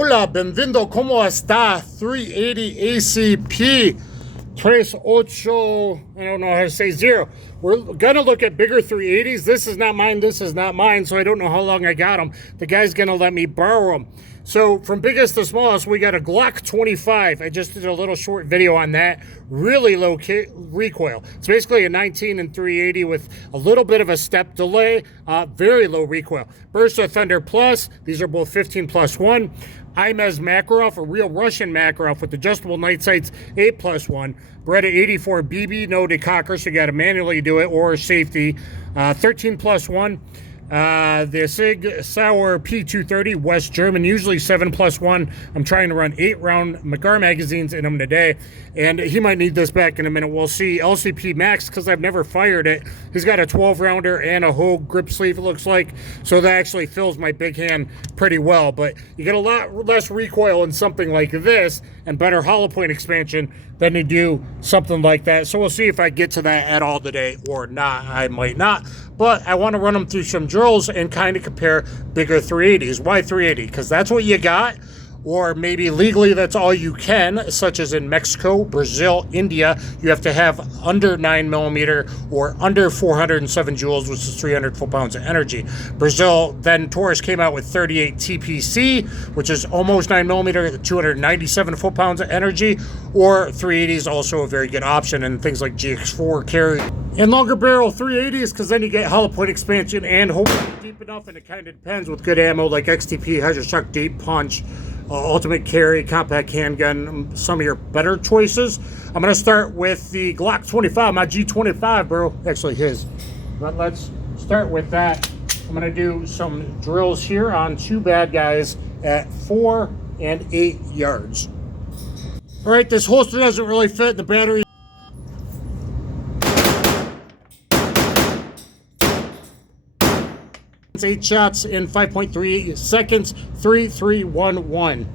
Hola, benvindo, ¿cómo está? 380 ACP 38, I don't know how to say 0. We're gonna look at bigger 380s. This is not mine, so I don't know how long I got them. The guy's gonna let me borrow them. So from biggest to smallest, we got a Glock 25. I just did a little short video on that. Really low recoil. It's basically a 19 and 380 with a little bit of a step delay. Very low recoil. Bersa Thunder Plus. These are both 15+1. Makarov, a real Russian Makarov with adjustable night sights, 8+1. Beretta 84BB, no decocker, so you got to manually do it, or safety, 13+1. The Sig P230, West German, usually 7+1. I'm trying to run 8-round Makarov magazines in them today, and he might need this back in a minute. We'll see. LCP Max, because I've never fired it. He's got a 12-rounder and a whole grip sleeve, it looks like, so that actually fills my big hand pretty well. But you get a lot less recoil in something like this and better hollow point expansion than you do something like that. So we'll see if I get to that at all today or not. I might not, but I want to run them through some drills and kind of compare bigger 380s. Why 380? Because that's what you got, or maybe legally that's all you can, such as in Mexico, Brazil, India, you have to have under 9mm or under 407 joules, which is 300 foot-pounds of energy. Brazil, then Taurus came out with 38 TPC, which is almost 9mm, 297 foot-pounds of energy, or 380 is also a very good option, and things like GX4 carry. And longer barrel 380s, because then you get hollow point expansion and hopefully deep enough, and it kind of depends with good ammo like XTP, Hydra-Shock Deep Punch, ultimate carry, compact handgun, some of your better choices. I'm going to start with the Glock 25, my G25, bro. Actually his. But let's start with that. I'm going to do some drills here on two bad guys at 4 and 8 yards. All right, this holster doesn't really fit. The battery. It's 8 shots in 5.3 seconds, 3-3-1-1.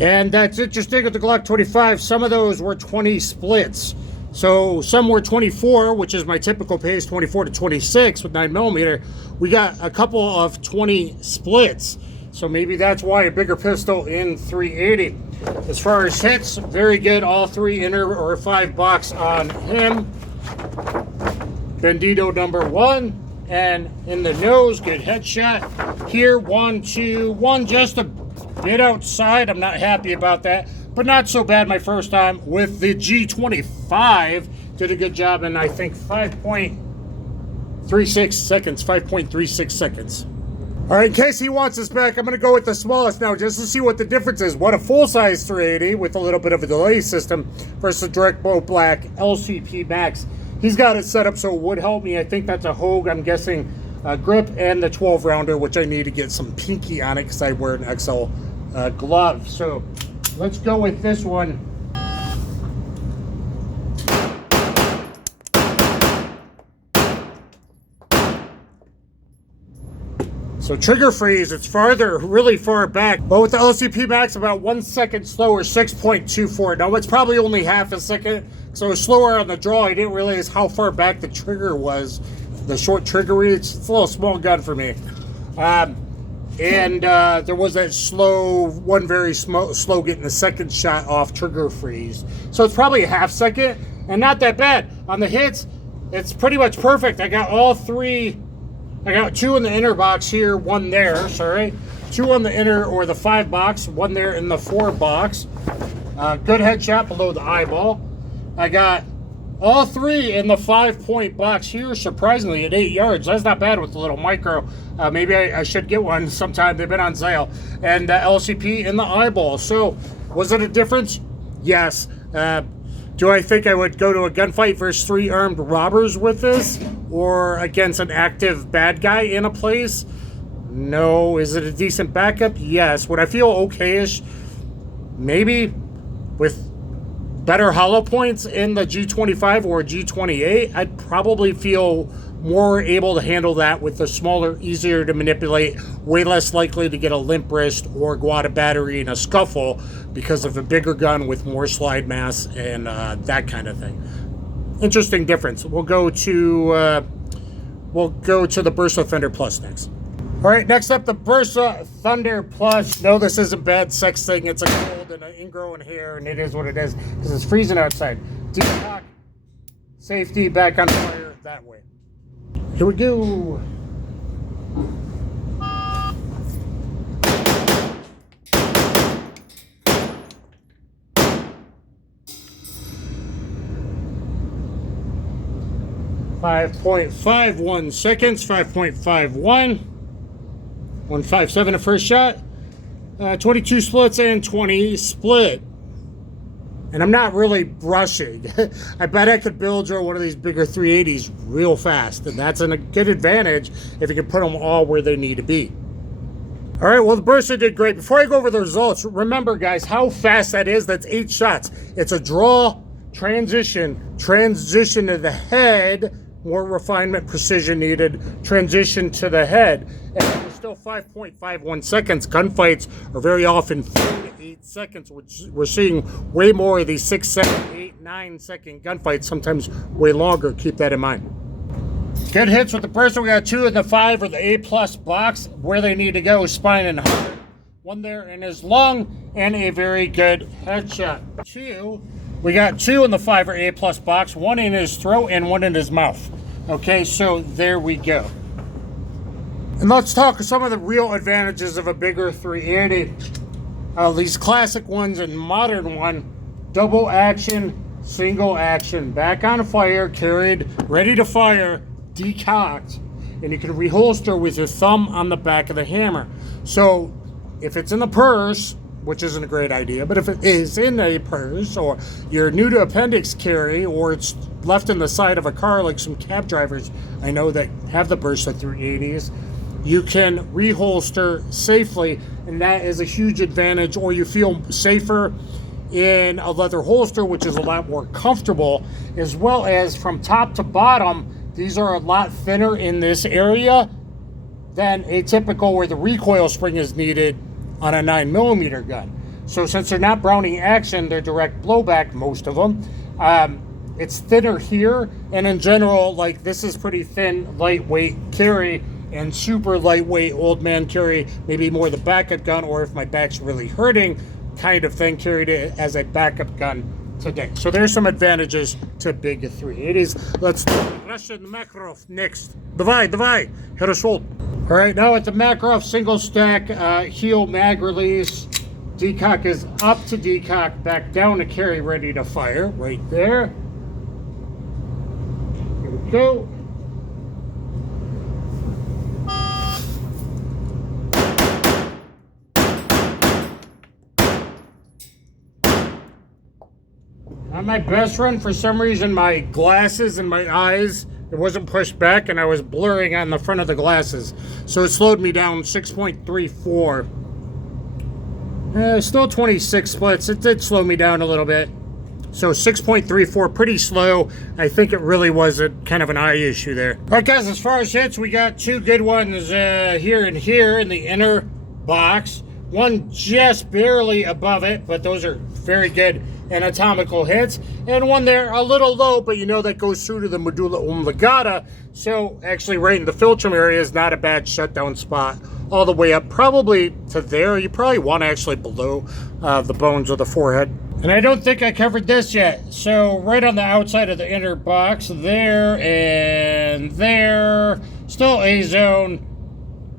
And that's interesting with the Glock 25. Some of those were 20 splits. So some were 24, which is my typical pace, 24 to 26 with 9mm. We got a couple of 20 splits. So maybe that's why a bigger pistol in 380. As far as hits, very good. All 3 inner or 5 box on him. Bandito number 1. And in the nose, good headshot. Here, 1, 2, 1 just a bit outside. I'm not happy about that, but not so bad my first time with the G25. Did a good job in, I think, 5.36 seconds, 5.36 seconds. All right, in case he wants this back, I'm going to go with the smallest now just to see what the difference is. What a full-size 380 with a little bit of a delay system versus direct bolt black LCP Max. He's got it set up so it would help me. I think that's a Hogue, I'm guessing, grip, and the 12-rounder, which I need to get some pinky on it because I wear an XL glove. So let's go with this one. So trigger freeze, it's farther, really far back. But with the LCP Max, about 1 second slower, 6.24. Now it's probably only half a second, so it's slower on the draw. I didn't realize how far back the trigger was. The short trigger reach, it's a little small gun for me. There was that one very slow getting the second shot off trigger freeze. So it's probably a half second, and not that bad. On the hits, it's pretty much perfect. I got all 3. I got 2 in the inner box here, 1 there, sorry. 2 on the inner or the 5 box, 1 there in the 4 box. Good headshot below the eyeball. I got all 3 in the 5-point box here, surprisingly, at 8 yards. That's not bad with the little micro. Maybe I should get one sometime. They've been on sale. And LCP in the eyeball. So, was it a difference? Yes. Do I think I would go to a gunfight versus 3 armed robbers with this? Or against an active bad guy in a place? No. Is it a decent backup? Yes. Would I feel okay-ish? Maybe. With better hollow points in the G25 or G28, I'd probably feel more able to handle that with the smaller, easier to manipulate, way less likely to get a limp wrist or go out of battery in a scuffle because of a bigger gun with more slide mass and that kind of thing. Interesting difference. We'll go to the Bersa Thunder Plus next. All right, next up, the Bersa Thunder Plus. No, this isn't bad sex thing. It's a cold and an ingrowing hair, and it is what it is because it's freezing outside. Decock, safety, back on fire, that way. Here we go. .51 seconds, 5.51. 157 a first shot. 22 splits and 20 split. And I'm not really brushing. I bet I could build you one of these bigger 380s real fast. And that's a good advantage if you can put them all where they need to be. All right, well, the Bersa did great. Before I go over the results, remember, guys, how fast that is. That's 8 shots. It's a draw, transition to the head, more refinement, precision needed, transition to the head. And we're still 5.51 seconds. Gunfights are very often 4 to 8 seconds, which we're seeing way more of these 6, 7, 8, 9 second gunfights, sometimes way longer. Keep that in mind. Good hits with the Bersa. We got 2 in the 5 or the A+ box where they need to go, spine and heart. 1 there in his lung and a very good headshot. 2. We got 2 in the 5 or A+ box, 1 in his throat and 1 in his mouth. Okay, so there we go. And let's talk some of the real advantages of a bigger 380. These classic ones and modern one, double action, single action, back on fire, carried, ready to fire, decocked, and you can reholster with your thumb on the back of the hammer. So if it's in the purse, which isn't a great idea, but if it is in a purse, or you're new to appendix carry, or it's left in the side of a car like some cab drivers I know that have the Bersa 380s, you can reholster safely, and that is a huge advantage. Or you feel safer in a leather holster, which is a lot more comfortable, as well as from top to bottom, these are a lot thinner in this area than a typical where the recoil spring is needed on a 9mm gun. So since they're not Browning action, they're direct blowback, most of them. It's thinner here, and in general, like, this is pretty thin, lightweight carry, and super lightweight old man carry, maybe more the backup gun, or if my back's really hurting, kind of thing, carried it as a backup gun today. So there's some advantages to big 380s. Let's do the Russian Makarov next. Давай, хорошо. All right, now at the Makarov single stack heel mag release, decock is up to decock, back down to carry, ready to fire, right there. Here we go. On my best run, for some reason, my glasses and my eyes, it wasn't pushed back, and I was blurring on the front of the glasses. So it slowed me down 6.34. Still 26 splits. It did slow me down a little bit. So 6.34, pretty slow. I think it really was a kind of an eye issue there. All right, guys, as far as hits, we got 2 good ones here and here in the inner box. 1 just barely above it, but those are very good anatomical hits, and 1 there a little low, but you know that goes through to the medulla oblongata, so actually right in the philtrum area is not a bad shutdown spot. All the way up probably to there. You probably want actually below the bones of the forehead. And I don't think I covered this yet. So right on the outside of the inner box, there and there, still A zone.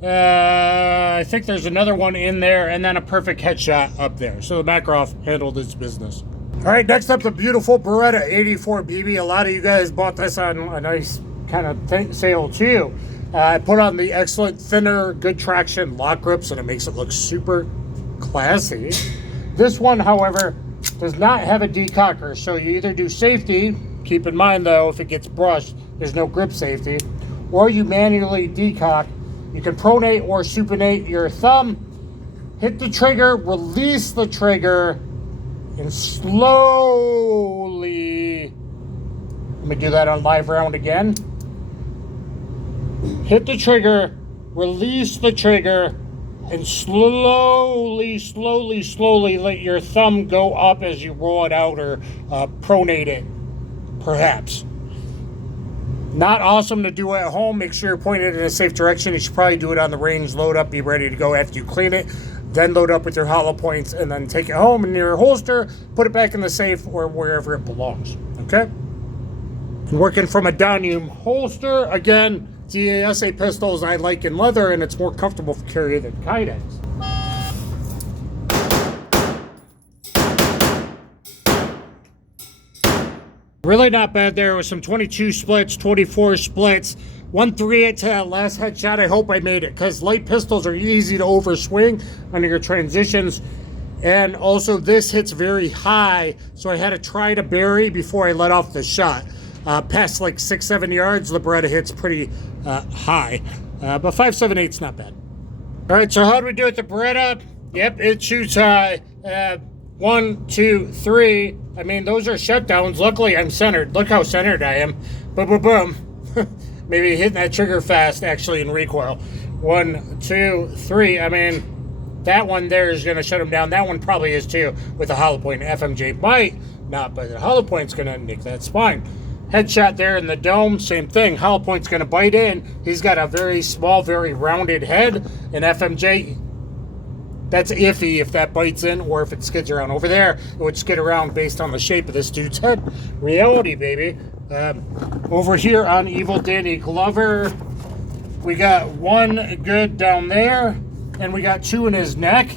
I think there's another one in there, and then a perfect headshot up there. So the Makarov handled its business. All right, next up, the beautiful Beretta 84BB. A lot of you guys bought this on a nice kind of sale too. I put on the excellent thinner, good traction lock grips, and it makes it look super classy. This one, however, does not have a decocker, so you either do safety, keep in mind though, if it gets brushed, there's no grip safety, or you manually decock. You can pronate or supinate your thumb, hit the trigger, release the trigger, and slowly, let me do that on live round again. Hit the trigger, release the trigger, and slowly let your thumb go up as you roll it out or pronate it, perhaps. Not awesome to do at home. Make sure you're pointed in a safe direction. You should probably do it on the range, load up, be ready to go after you clean it. Then load up with your hollow points and then take it home in your holster, put it back in the safe or wherever it belongs, okay? Working from a down holster. Again, DASA pistols I like in leather, and it's more comfortable for carry than Kydex. Really not bad there with some 22 splits, 24 splits, 138 to that last headshot. I hope I made it, because light pistols are easy to overswing under your transitions. And also this hits very high, so I had to try to bury before I let off the shot. Past like 6-7 yards, the Beretta hits pretty high, but 5.78's not bad. All right, so how do we do with the Beretta? Yep, it shoots high. 1, 2, 3. I mean, those are shutdowns. Luckily, I'm centered. Look how centered I am. Boom, boom, boom. Maybe hitting that trigger fast, actually, in recoil. 1, 2, 3. I mean, that one there is going to shut him down. That one probably is too, with a hollow point. FMJ might not, but the hollow point's going to nick that spine. Headshot there in the dome, same thing. Hollow point's going to bite in. He's got a very small, very rounded head. And FMJ, that's iffy if that bites in or if it skids around. Over there, it would skid around based on the shape of this dude's head. Reality, baby. Over here on Evil Danny Glover, we got one good down there, and we got 2 in his neck.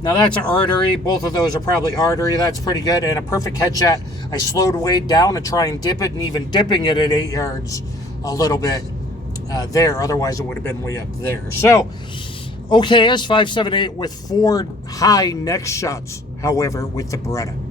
Now that's an artery. Both of those are probably artery. That's pretty good. And a perfect headshot. I slowed way down to try and dip it, and even dipping it at 8 yards a little bit there. Otherwise, it would have been way up there. So, okay, it's 5.78 with 4 high neck shots, however, with the Beretta.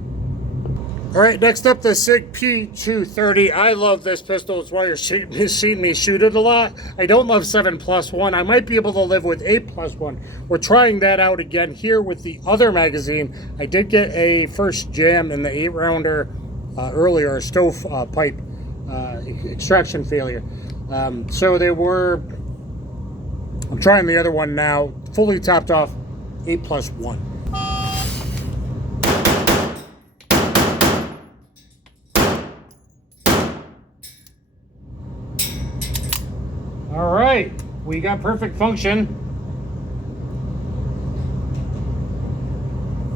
All right, next up, the Sig P230. I love this pistol. It's why you're seeing me shoot it a lot. I don't love 7+1. I might be able to live with 8+1. We're trying that out again here with the other magazine. I did get a first jam in the 8-rounder earlier, a stove pipe extraction failure. So they were, I'm trying the other one now, fully topped off 8+1. All right, we got perfect function.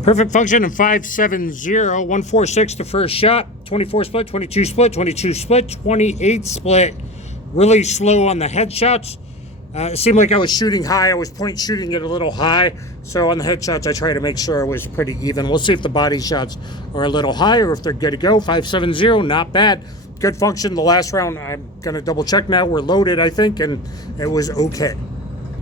Perfect function in 5.70, 146 the first shot, 24 split, 22 split, 22 split, 28 split. Really slow on the headshots. It seemed like I was shooting high. I was point shooting it a little high. So on the headshots, I try to make sure it was pretty even. We'll see if the body shots are a little high or if they're good to go. 5.70, not bad. Good function. The last round, I'm going to double check now. We're loaded, I think, and it was okay.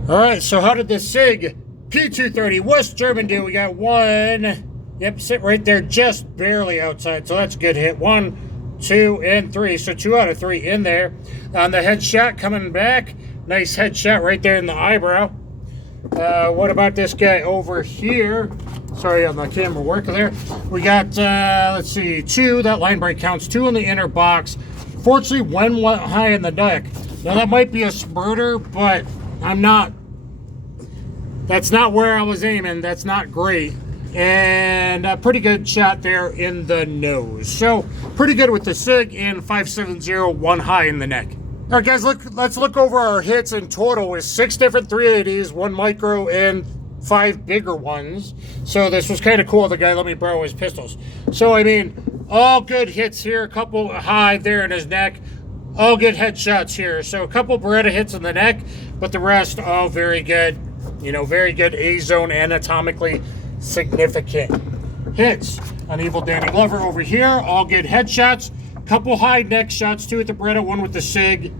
All right, so how did the Sig P230 West German do? We got one. Yep, sit right there, just barely outside. So that's a good hit. 1, 2, and 3. So 2 out of 3 in there. On the headshot coming back. Nice headshot right there in the eyebrow. What about this guy over here? Sorry on the camera work there. We got, let's see, 2. That line break counts. 2 in the inner box. Fortunately, one went high in the deck. Now, that might be a spurter, but I'm not. That's not where I was aiming. That's not great. And a pretty good shot there in the nose. So, pretty good with the Sig and 5.70, 1 high in the neck. All right, guys, let's look over our hits in total with 6 different 380s, 1 micro, and 5 bigger ones. So this was kind of cool. The guy let me borrow his pistols. So, I mean, all good hits here. A couple high there in his neck. All good headshots here. So a couple Beretta hits in the neck, but the rest all very good. You know, very good A-zone, anatomically significant hits. On Evil Danny Glover over here, all good headshots. Couple high neck shots, 2 with the Beretta, 1 with the Sig.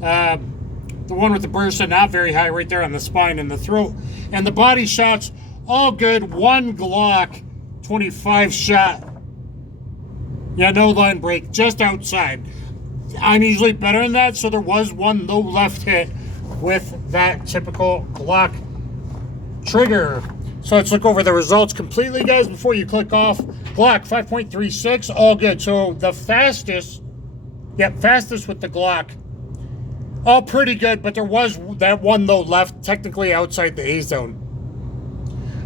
The one with the Bersa, not very high, right there on the spine and the throat. And the body shots, all good. 1 Glock 25 shot. Yeah, no line break, just outside. I'm usually better than that, so there was 1 low left hit with that typical Glock trigger. So let's look over the results completely, guys, before you click off. Glock 5.36, all good. So the fastest, fastest with the Glock. All pretty good, but there was that 1 though left, technically outside the A zone.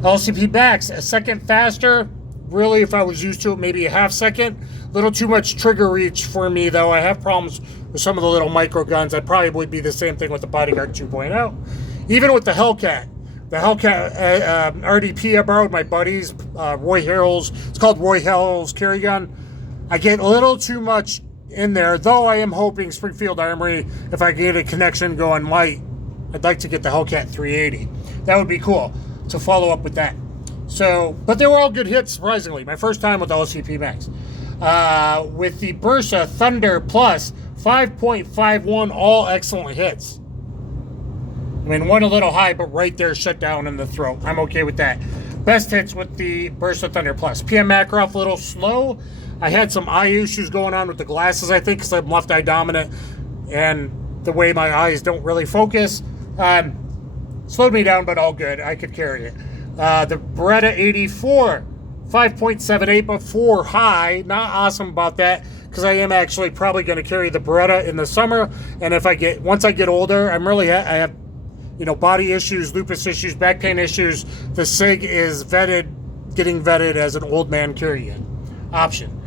LCP Max, a second faster, really, if I was used to it, maybe a half second. Little too much trigger reach for me, though. I have problems with some of the little micro guns. I'd probably would be the same thing with the Bodyguard 2.0. Even with the Hellcat. The Hellcat RDP I borrowed my buddies, Roy Harrell's. It's called Roy Harrell's carry gun. I get a little too much in there, though I am hoping Springfield Armory, if I can get a connection going, I'd like to get the Hellcat 380. That would be cool to follow up with that. So, but they were all good hits, surprisingly. My first time with the LCP Max. With the Bersa Thunder Plus, 5.51, all excellent hits. I mean, one a little high, but right there, shut down in the throat. I'm okay with that. Best hits with the Bersa Thunder Plus. PM Makarov, a little slow. I had some eye issues going on with the glasses, I think, because I'm left eye dominant, and the way my eyes don't really focus. Slowed me down, but all good. I could carry it. The Beretta 84, 5.78, but 4 high. Not awesome about that, because I am actually probably going to carry the Beretta in the summer. And if once I get older, I have, body issues, lupus issues, back pain issues. The Sig is getting vetted as an old man carry-in option.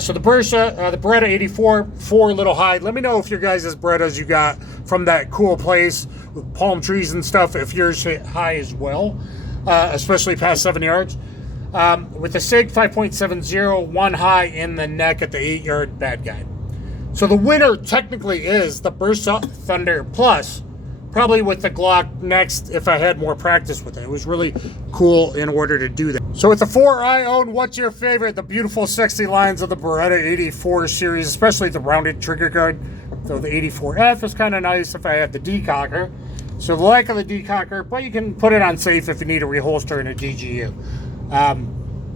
So the Beretta 84, 4 a little high. Let me know if your guys' Berettas you got from that cool place with palm trees and stuff, if yours hit high as well, especially past 7 yards. With the Sig 5.70, 1 high in the neck at the 8-yard bad guy. So the winner technically is the Bersa Thunder Plus, probably with the Glock next if I had more practice with it. It was really cool in order to do that. So with the 4 I own, what's your favorite? The beautiful, sexy lines of the Beretta 84 series, especially the rounded trigger guard. So the 84F is kind of nice if I have the decocker. So the like of the decocker, but you can put it on safe if you need a reholster in a DGU.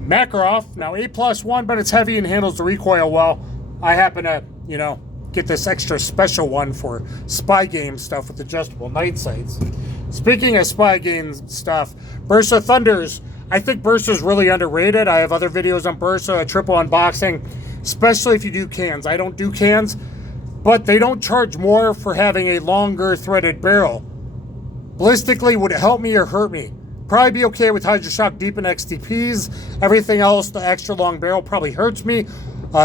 Makarov, now 8+1, but it's heavy and handles the recoil well. I happen to, get this extra special one for spy game stuff with adjustable night sights. Speaking of spy game stuff, Bersa Thunders. I think Bersa's really underrated. I have other videos on Bersa, a triple unboxing, especially if you do cans. I don't do cans, but they don't charge more for having a longer threaded barrel. Ballistically, would it help me or hurt me? Probably be okay with Hydroshock Deep and XTPs. Everything else, the extra long barrel probably hurts me.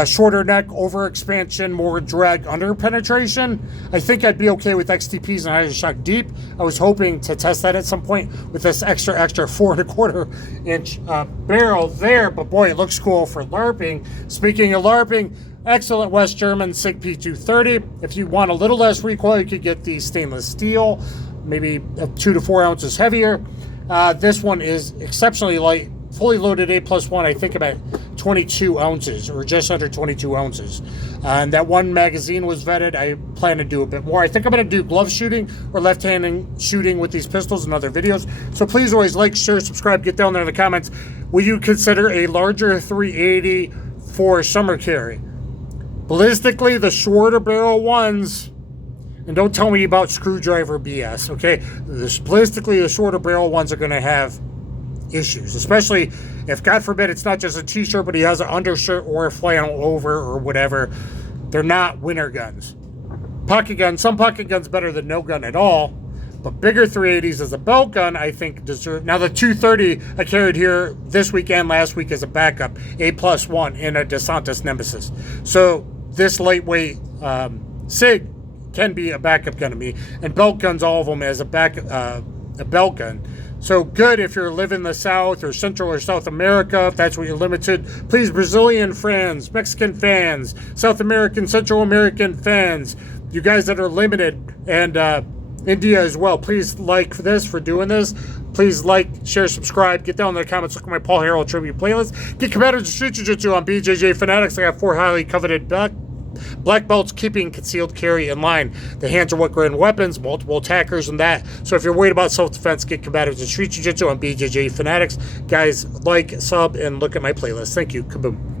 Shorter neck, over expansion, more drag under penetration. I think I'd be okay with XTPs and Hydroshock Deep. I was hoping to test that at some point with this extra 4.25 inch barrel there, but boy, it looks cool for LARPing. Speaking of LARPing, excellent West German Sig P230. If you want a little less recoil, you could get the stainless steel, maybe 2 to 4 ounces heavier. This one is exceptionally light, fully loaded A+1, I think about 22 ounces or just under 22 ounces. And that one magazine was vetted. I plan to do a bit more. I think I'm going to do glove shooting or left-handed shooting with these pistols in other videos. So please always like, share, subscribe, get down there in the comments. Will you consider a larger 380 for summer carry? Ballistically, the shorter barrel ones, and don't tell me about screwdriver BS, okay? Ballistically, the shorter barrel ones are going to have issues, especially if, God forbid, it's not just a t-shirt, but he has an undershirt or a flannel over or whatever. They're not winter guns. Pocket guns, some pocket guns better than no gun at all, but bigger 380s as a belt gun, I think, deserve. Now, the 230 I carried here this week and last week as a backup, A+1 in a DeSantis Nemesis. So this lightweight Sig can be a backup gun to me, and belt guns, all of them, as a belt gun. So good if you're living in the South or Central or South America, if that's what you're limited. Please, Brazilian fans, Mexican fans, South American, Central American fans, you guys that are limited, and India as well, please like this for doing this. Please like, share, subscribe, get down in the comments, look at my Paul Harrell tribute playlist. Get combatives and street jiu-jitsu on BJJ Fanatics. I got 4 highly coveted black belts keeping concealed carry in line. The hands are what grand weapons, multiple attackers and that. So if you're worried about self-defense, get combatives and street jiu-jitsu on BJJ Fanatics. Guys, like, sub, and look at my playlist. Thank you. Kaboom.